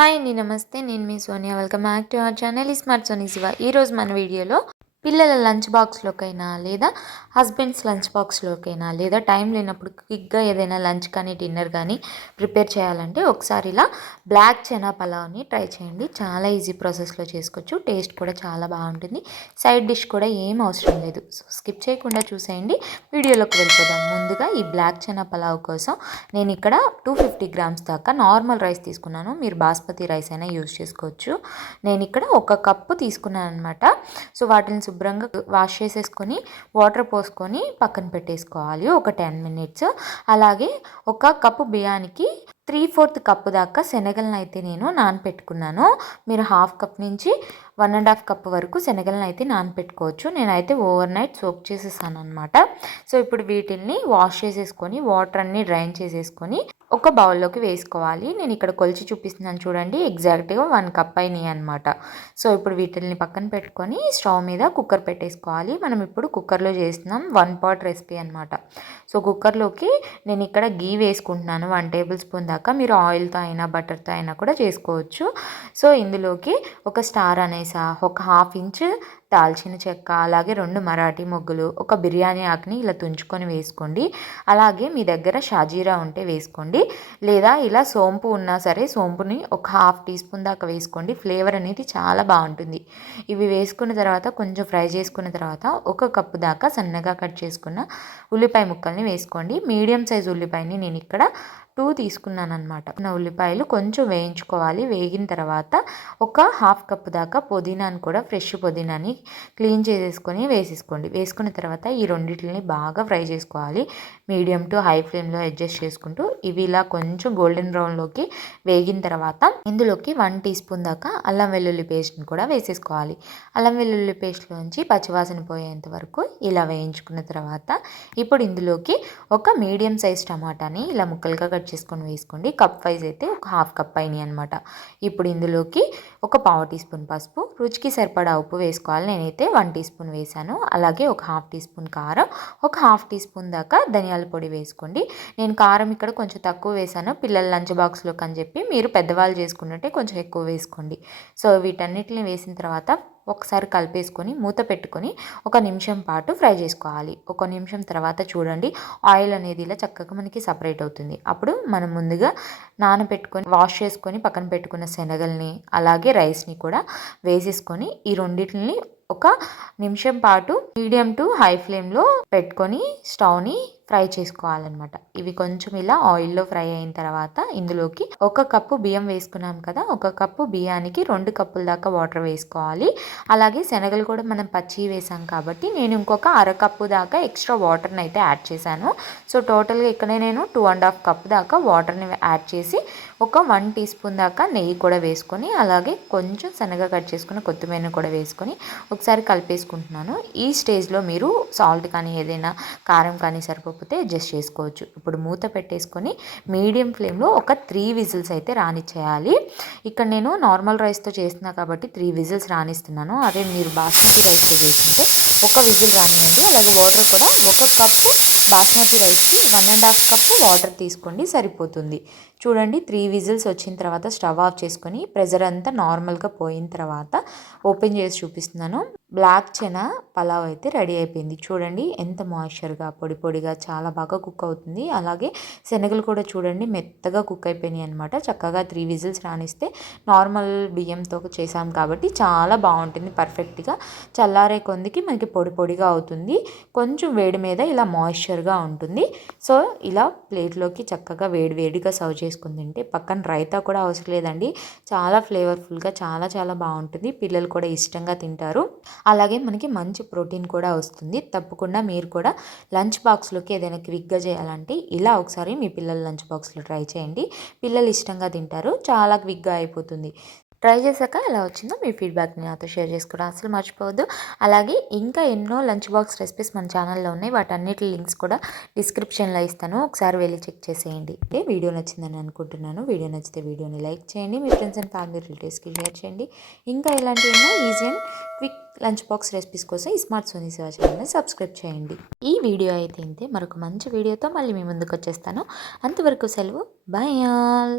Hi అండి, నమస్తే. నేను మీ Sonia. Welcome back to our channel smart Soni Shiva. ఈరోజు మన వీడియోలో పిల్లల లంచ్ బాక్స్లోకైనా లేదా హస్బెండ్స్ లంచ్ బాక్స్లోకైనా లేదా టైం లేనప్పుడు క్విక్గా ఏదైనా లంచ్ కానీ డిన్నర్ కానీ ప్రిపేర్ చేయాలంటే ఒకసారి ఇలా బ్లాక్ చనా పలావ్ని ట్రై చేయండి. చాలా ఈజీ ప్రాసెస్లో చేసుకోవచ్చు. టేస్ట్ కూడా చాలా బాగుంటుంది. సైడ్ డిష్ కూడా ఏం అవసరం లేదు. సో స్కిప్ చేయకుండా చూసేయండి. వీడియోలోకి వెళ్ళిపోదాం. ముందుగా ఈ బ్లాక్ చనా పలావ్ కోసం నేను ఇక్కడ 250 గ్రామ్స్ దాకా నార్మల్ రైస్ తీసుకున్నాను. మీరు బాస్మతి రైస్ అయినా యూజ్ చేసుకోవచ్చు. నేను ఇక్కడ 1 కప్పు తీసుకున్నాను అనమాట. సో వాటిని శుభ్రంగా వాష్ చేసేసుకొని వాటర్ పోసుకొని పక్కన పెట్టేసుకోవాలి ఒక 10 మినిట్స్. అలాగే 1 కప్పు బియ్యానికి 3/4 కప్పు దాకా శనగలను అయితే నేను నానపెట్టుకున్నాను. మీరు 1/2 కప్ నుంచి 1.5 కప్ వరకు శనగలను అయితే నానపెట్టుకోవచ్చు. నేనైతే ఓవర్ నైట్ సోక్ చేసేసాను అనమాట. సో ఇప్పుడు వీటిల్ని వాష్ చేసేసుకొని వాటర్ అన్నీ డ్రైన్ చేసేసుకొని ఒక బౌల్లోకి వేసుకోవాలి. నేను ఇక్కడ కొలిచి చూపిస్తున్నాను చూడండి. ఎగ్జాక్ట్గా 1 కప్ అయినాయి అనమాట. సో ఇప్పుడు వీటిల్ని పక్కన పెట్టుకొని స్టవ్ మీద కుక్కర్ పెట్టేసుకోవాలి. మనం ఇప్పుడు కుక్కర్లో చేస్తున్నాం 1 పాట్ రెసిపీ అనమాట. సో కుక్కర్లోకి నేను ఇక్కడ గీ వేసుకుంటున్నాను 1 టేబుల్ స్పూన్ దాకా. మీరు ఆయిల్తో అయినా బటర్తో అయినా కూడా చేసుకోవచ్చు. సో ఇందులోకి ఒక స్టార్ అనేసా, ఒక 1/2 ఇంచ్ దాల్చిన చెక్క, అలాగే 2 మరాఠీ మొగ్గులు, ఒక బిర్యానీ ఆకుని ఇలా తుంచుకొని వేసుకోండి. అలాగే మీ దగ్గర షాజీరా ఉంటే వేసుకోండి, లేదా ఇలా సోంపు ఉన్నా సరే సోంపుని ఒక 1/2 టీ స్పూన్ దాకా వేసుకోండి. ఫ్లేవర్ అనేది చాలా బాగుంటుంది. ఇవి వేసుకున్న తర్వాత కొంచెం ఫ్రై చేసుకున్న తర్వాత 1 కప్పు దాకా సన్నగా కట్ చేసుకున్న ఉల్లిపాయ ముక్కల్ని వేసుకోండి. మీడియం సైజ్ ఉల్లిపాయని నేను ఇక్కడ 2 తీసుకున్నాను అనమాట. ఉల్లిపాయలు కొంచెం వేయించుకోవాలి. వేగిన తర్వాత ఒక 1/2 కప్పు దాకా పుదీనాని కూడా ఫ్రెష్ పుదీనాని క్లీన్ చేసేసుకొని వేసేసుకోండి. వేసుకున్న తర్వాత ఈ రెండింటిని బాగా ఫ్రై చేసుకోవాలి. మీడియం టు హై ఫ్లేమ్లో అడ్జస్ట్ చేసుకుంటూ ఇవి ఇలా కొంచెం గోల్డెన్ బ్రౌన్లోకి వేగిన తర్వాత ఇందులోకి 1 టీ స్పూన్ దాకా అల్లం వెల్లుల్లి పేస్ట్ని కూడా వేసేసుకోవాలి. అల్లం వెల్లుల్లి పేస్ట్లోంచి పచ్చివాసన పోయేంత వరకు ఇలా వేయించుకున్న తర్వాత ఇప్పుడు ఇందులోకి ఒక మీడియం సైజ్ టమాటాని ఇలా ముక్కలుగా కట్ చేసుకొని వేసుకోండి. కప్ వైజ్ అయితే ఒక 1/2 కప్ అయినాయి అనమాట. ఇప్పుడు ఇందులోకి ఒక 1/2 టీ స్పూన్ పసుపు, రుచికి సరిపడా ఉప్పు వేసుకోవాలి. నేనైతే 1 టీ స్పూన్ వేసాను. అలాగే ఒక 1/2 టీ స్పూన్ కారం, ఒక 1/2 టీ స్పూన్ దాకా ధనియాల పొడి వేసుకోండి. నేను కారం ఇక్కడ కొంచెం తక్కువ వేసాను పిల్లల లంచ్ బాక్స్లోకి అని చెప్పి. మీరు పెద్దవాళ్ళు చేసుకున్నట్టే కొంచెం ఎక్కువ వేసుకోండి. సో వీటన్నిటిని వేసిన తర్వాత ఒకసారి కలిపేసుకొని మూత పెట్టుకొని 1 నిమిషం పాటు ఫ్రై చేసుకోవాలి. 1 నిమిషం తర్వాత చూడండి ఆయిల్ అనేది ఇలా చక్కగా మనకి సపరేట్ అవుతుంది. అప్పుడు మనం ముందుగా నానబెట్టుకొని వాష్ చేసుకొని పక్కన పెట్టుకున్న శనగల్ని అలాగే రైస్ని కూడా వేసేసుకొని ఈ రెండింటిని 1 నిమిషం పాటు మీడియం టు హై ఫ్లేమ్లో పెట్టుకొని స్టవ్ని ఫ్రై చేసుకోవాలన్నమాట. ఇవి కొంచెం ఇలా ఆయిల్లో ఫ్రై అయిన తర్వాత ఇందులోకి 1 కప్పు బియ్యం వేసుకున్నాం కదా, 1 కప్పు బియ్యానికి 2 కప్పుల దాకా వాటర్ వేసుకోవాలి. అలాగే శనగలు కూడా మనం పచ్చి వేసాం కాబట్టి నేను ఇంకొక 1/2 కప్పు దాకా ఎక్స్ట్రా వాటర్ని అయితే యాడ్ చేశాను. సో టోటల్గా ఇక్కడ నేను 2.5 కప్పు దాకా వాటర్ని యాడ్ చేసి ఒక 1 టీ స్పూన్ దాకా నెయ్యి కూడా వేసుకొని అలాగే కొంచెం సన్నగా కట్ చేసుకున్న కొత్తిమీరని కూడా వేసుకొని ఒకసారి కలిపేసుకుంటున్నాను. ఈ స్టేజ్లో మీరు సాల్ట్ కానీ ఏదైనా కారం కానీ సరిపోతే అడ్జస్ట్ చేసుకోవచ్చు. ఇప్పుడు మూత పెట్టేసుకొని మీడియం ఫ్లేమ్లో ఒక 3 విజిల్స్ అయితే రానిచ్చేయాలి. ఇక్కడ నేను నార్మల్ రైస్తో చేస్తున్నా కాబట్టి 3 విజిల్స్ రానిస్తున్నాను. అదే మీరు బాస్మతి రైస్తో చేస్తుంటే 1 విజిల్ రానియండి. అలాగే వాటర్ కూడా 1 కప్పు బాస్మతి రైస్కి 1.5 కప్పు వాటర్ తీసుకోండి, సరిపోతుంది. చూడండి 3 విజిల్స్ వచ్చిన తర్వాత స్టవ్ ఆఫ్ చేసుకొని ప్రెజర్ అంతా నార్మల్గా పోయిన తర్వాత ఓపెన్ చేసి చూపిస్తున్నాను. బ్లాక్ చనా పలావ్ అయితే రెడీ అయిపోయింది. చూడండి ఎంత మాయిశ్చర్గా పొడి పొడిగా చాలా బాగా కుక్ అవుతుంది. అలాగే శనగలు కూడా చూడండి మెత్తగా కుక్ అయిపోయినాయి అనమాట. చక్కగా 3 విజిల్స్ రానిస్తే నార్మల్ బియ్యంతో చేసాం కాబట్టి చాలా బాగుంటుంది. పర్ఫెక్ట్గా చల్లారే కొందికి మనకి పొడి పొడిగా అవుతుంది. కొంచెం వేడి మీద ఇలా మాయిశ్చర్గా ఉంటుంది. సో ఇలా ప్లేట్లోకి చక్కగా వేడి వేడిగా సర్వ్ చేసుకుని తింటే పక్కన రైతా కూడా అవసరం లేదండి. చాలా ఫ్లేవర్ఫుల్గా చాలా చాలా బాగుంటుంది. పిల్లలు కూడా ఇష్టంగా తింటారు. అలాగే మనకి మంచి ప్రోటీన్ కూడా వస్తుంది. తప్పకుండా మీరు కూడా లంచ్ బాక్స్లోకి ఏదైనా క్విక్గా చేయాలంటే ఇలా ఒకసారి మీ పిల్లల లంచ్ బాక్స్లో ట్రై చేయండి. పిల్లలు ఇష్టంగా తింటారు. చాలా క్విక్గా అయిపోతుంది. ట్రై చేశాక ఎలా వచ్చిందో మీ ఫీడ్బ్యాక్ని నాతో షేర్ చేసుకోవడం అసలు మర్చిపోవద్దు. అలాగే ఇంకా ఎన్నో లంచ్ బాక్స్ రెసిపీస్ మన ఛానల్లో ఉన్నాయి. వాటన్నిటి లింక్స్ కూడా డిస్క్రిప్షన్లో ఇస్తాను. ఒకసారి వెళ్ళి చెక్ చేసేయండి. వీడియో నచ్చిందని అనుకుంటున్నాను. వీడియో నచ్చితే వీడియోని లైక్ చేయండి. మీ ఫ్రెండ్స్ అండ్ ఫ్యామిలీ రిలేటివ్స్కి షేర్ చేయండి. ఇంకా ఇలాంటి ఎన్నో easy and quick lunch box recipes కోసం ఈ స్మార్ట్ సోనీ శివ ఛానల్ని సబ్స్క్రైబ్ చేయండి. ఈ వీడియో అయితే ఇంతే. మరొక మంచి వీడియోతో మళ్ళీ మీ ముందుకు వచ్చేస్తాను. అంతవరకు సెలవు. By all.